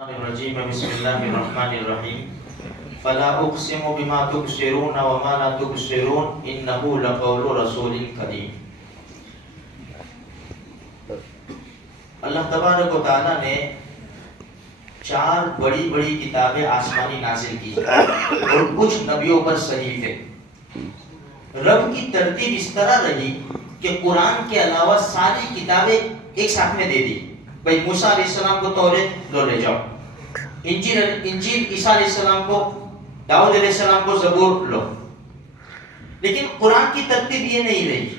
الرجیم بسم اللہ الرحمن الرحیم فلا اقسم بما تبصرون وما لا تبصرون انه لقول رسول کریم۔ اللہ تبارک و تعالیٰ نے 4 بڑی بڑی کتابیں آسمانی نازل کی اور کچھ نبیوں پر صحیفے۔ رب کی ترتیب اس طرح رہی کہ قرآن کے علاوہ ساری کتابیں ایک ساتھ میں دے دی۔ بھائی موسیٰ علیہ السلام کو توریت لو لے جاؤ، انجیل عیسیٰ علیہ السلام کو، داؤد علیہ السلام کو زبور لو۔ لیکن قرآن کی ترتیب یہ نہیں رہی۔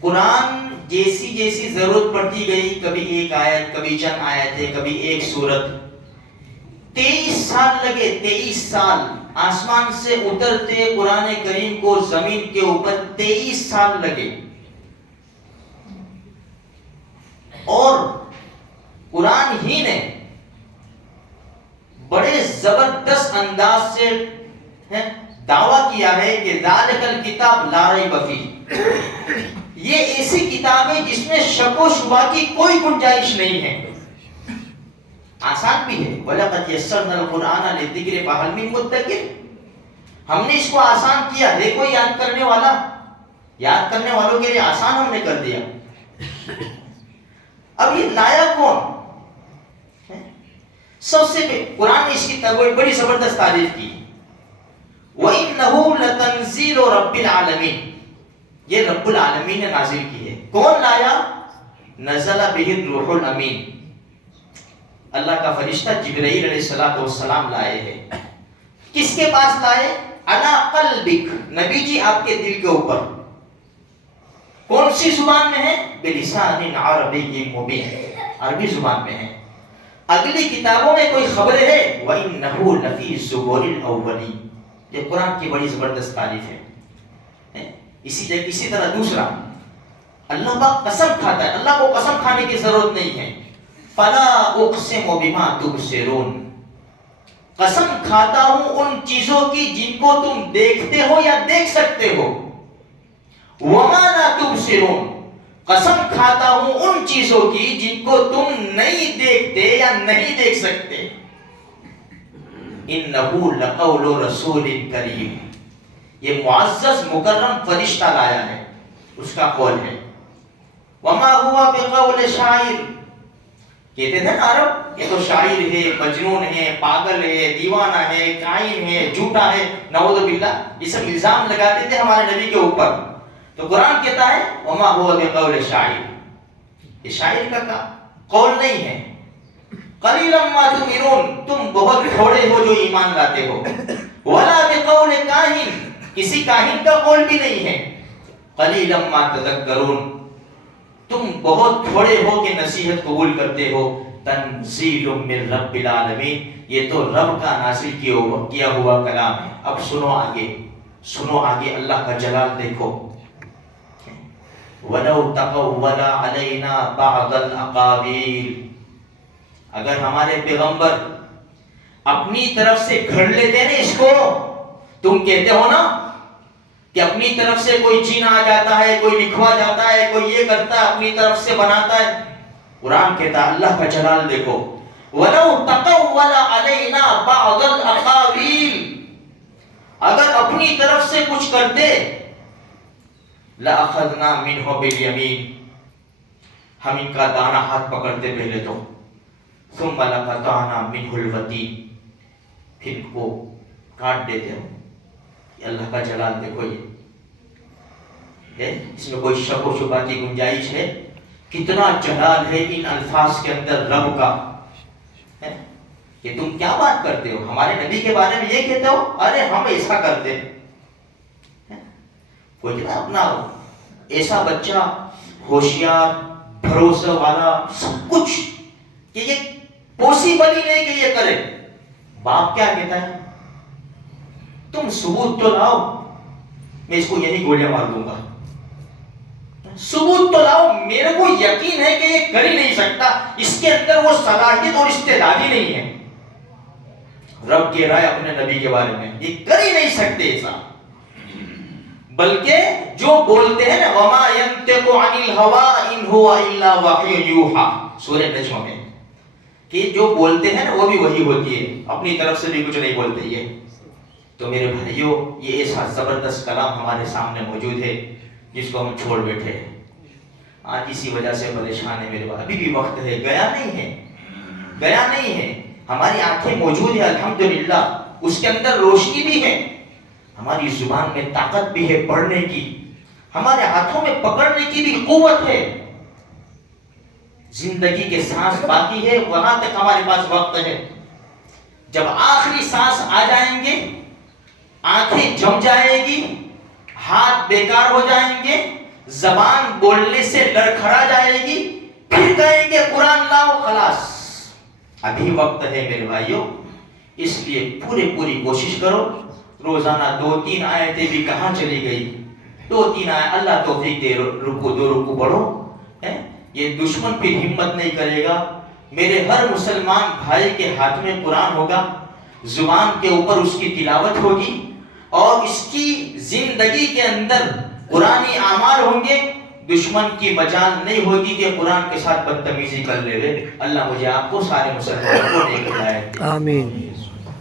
قرآن جیسی جیسی ضرورت پڑتی گئی، کبھی ایک آیت، کبھی چند آیتیں، کبھی ایک سورت۔ 23 سال لگے، 23 سال آسمان سے اترتے قرآن کریم کو زمین کے اوپر 23 سال لگے۔ اور قرآن ہی نے بڑے زبردست انداز سے دعویٰ کیا ہے کہ ذالک الکتاب لا ریب فیہ، یہ ایسی کتاب ہے جس میں شک و شبہ کی کوئی گنجائش نہیں ہے۔ آسان بھی ہے، وَلَقَدْ يَسَّرْنَا الْقُرْآنَ لِلذِّكْرِ فَهَلْ مِن مُدَّكِرٍ، ہم نے اس کو آسان کیا، ہے کوئی یاد کرنے والا؟ یاد کرنے والوں کے لیے آسان ہم نے کر دیا۔ اب یہ لایا کون؟ سب سے قرآن نے اس کی بڑی زبردست تعریف کی، وَإِنَّهُ لَتَنزِيلُ رَبِّ الْعَالَمِينَ، یہ رب العالمین نے نازل کی ہے۔ کون لایا؟ نزل بہ الروح الامین، اللہ کا فرشتہ جبرائیل علیہ السلام لائے ہیں۔ کس کے پاس لائے؟ علی قلبک، نبی جی آپ کے دل کے اوپر۔ کون سی زبان میں ہے؟ بلسان عربی مبین، عربی زبان میں ہے۔ اگلی کتابوں میں کوئی خبر ہے؟ وَإِنَّهُ لَفِي الزُّبُرِ الْأَوَّلِينَ، یہ قرآن کی بڑی زبردست تعریف ہے۔ اسی طرح دوسرا، اللہ پاک قسم کھاتا ہے، اللہ کو قسم کھانے کی ضرورت نہیں ہے۔ فَلَا أُقْسِمُ بِمَا تُبْصِرُونَ، قسم کھاتا ہوں ان چیزوں کی جن کو تم دیکھتے ہو یا دیکھ سکتے ہو۔ وَمَا لَا تُبْصِرُونَ، قسم کھاتا ہوں ان چیزوں کی جن کو تم نہیں دیکھتے یا نہیں دیکھ سکتے۔ اِنَّهُ لَقَوْلُ رَسُولٍ كَرِيمٍ، یہ معزز مکرم فرشتہ لایا ہے، اس کا قول ہے۔ وَمَا هُوَ بِقَوْلِ شَاعِرٍ، کہتے تھے نا عرب یہ تو شاعر ہے، مجنون ہے، پاگل ہے، دیوانہ ہے، کائن ہے، جھوٹا ہے، نعوذ باللہ، یہ سب الزام لگاتے تھے ہمارے نبی کے اوپر۔ تو قرآن کہتا ہے وما هو بقول شاعر، یہ شاعر کا قول نہیں ہے۔ قلیلا ما تؤمنون، تم بہت تھوڑے ہو جو ایمان لاتے ہو۔ ولا بقول کاہن، کسی کاہن کا قول بھی نہیں ہے۔ قلیلا ما تذکرون، تم بہت تھوڑے ہو کہ نصیحت قبول کرتے ہو۔ تنزیل من رب العالمین، یہ تو رب کا نازل کیا ہوا کلام ہے۔ اب سنو آگے، سنو آگے، اللہ کا جلال دیکھو۔ وَلَوْ تَقَوَّلَ عَلَيْنَا بَعْضَ الْأَقَاوِيلِ، اگر ہمارے پیغمبر اپنی طرف سے گھڑ لیتے نا اس کو، تم کہتے ہو نا کہ اپنی طرف سے کوئی جن آ جاتا ہے، کوئی لکھوا جاتا ہے، کوئی یہ کرتا ہے، اپنی طرف سے بناتا ہے۔ قرآن کہتا ہے اللہ کا جلال دیکھو، وَلَوْ تَقَوَّلَ عَلَيْنَا بَعْضَ الْأَقَاوِيلِ، اگر اپنی طرف سے کچھ کرتے، لَأَخَذْنَا مِنْهُ بِالْيَمِينِ، ہم ان کا دانا ہاتھ پکڑتے پہلے تو، ثُمَّ لَقَطَعْنَا مِنْهُ الْوَتِينَ، پھر ان کو کاٹ دیتے ہو۔ اللہ کا جلال دیکھو، یہ ہے، اس میں کوئی شک و شبہ کی گنجائش ہے؟ کتنا جلال ہے ان الفاظ کے اندر رب کا، کہ تم کیا بات کرتے ہو، ہمارے نبی کے بارے میں یہ کہتے ہو، ارے ہم ایسا کرتے۔ کوئی کہتا اپنا ایسا بچہ ہوشیار، بھروسہ والا، سب کچھ، کہ یہ پوسیبل ہی نہیں کہ یہ کرے۔ باپ کیا کہتا ہے؟ تم ثبوت تو لاؤ، میں اس کو یہی گولیاں مار دوں گا۔ ثبوت تو لاؤ، میرے کو یقین ہے کہ یہ کر ہی نہیں سکتا، اس کے اندر وہ صلاحیت اور استعداد ہی نہیں ہے۔ رب کہہ رہا ہے اپنے نبی کے بارے میں، یہ کر ہی نہیں سکتے ایسا۔ بلکہ جو بولتے ہیں نا وَمَا يَنْتِقُ عَنِ الْهَوَىٰ إِنْ هُوَ إِلَّا وَحْيٌ يُوحَىٰ، سورہ نجم میں کہ جو بولتے ہیں نا وہ بھی وہی ہوتی ہے، اپنی طرف سے بھی کچھ نہیں بولتے یہ. تو میرے بھائیوں، یہ ایسا زبردست کلام ہمارے سامنے موجود ہے جس کو ہم چھوڑ بیٹھے ہیں. آج اسی وجہ سے پریشان ہے میرے بھائی. ابھی بھی وقت ہے، گیا نہیں ہے، گیا نہیں ہے. ہماری آنکھیں موجود ہے الحمدللہ، اس کے اندر روشنی بھی ہے، ہماری زبان میں طاقت بھی ہے پڑھنے کی، ہمارے ہاتھوں میں پکڑنے کی بھی قوت ہے. زندگی کے سانس باقی ہے، وہاں تک ہمارے پاس وقت ہے. جب آخری سانس آ جائیں گے، آنکھیں جم جائے گی، ہاتھ بیکار ہو جائیں گے، زبان بولنے سے لڑکھڑا جائے گی، پھر کہیں گے قرآن لاؤ، خلاص. ابھی وقت ہے میرے بھائیوں، اس لیے پوری کوشش کرو. روزانہ 2-3 آیتیں بھی کہاں چلی گئی، 2-3 آیت. اللہ توفیق دے، دو رکو پڑھو. یہ دشمن پھر ہمت نہیں کرے گا. میرے ہر مسلمان بھائی کے ہاتھ میں قرآن ہوگا، زبان کے اوپر اس کی تلاوت ہوگی، اور اس کی زندگی کے اندر قرآنی اعمال ہوں گے. دشمن کی مجال نہیں ہوگی کہ قرآن کے ساتھ بدتمیزی کر لے. اللہ مجھے آپ کو سارے مسلمانوں کو نیک ہدایت دے. آمین.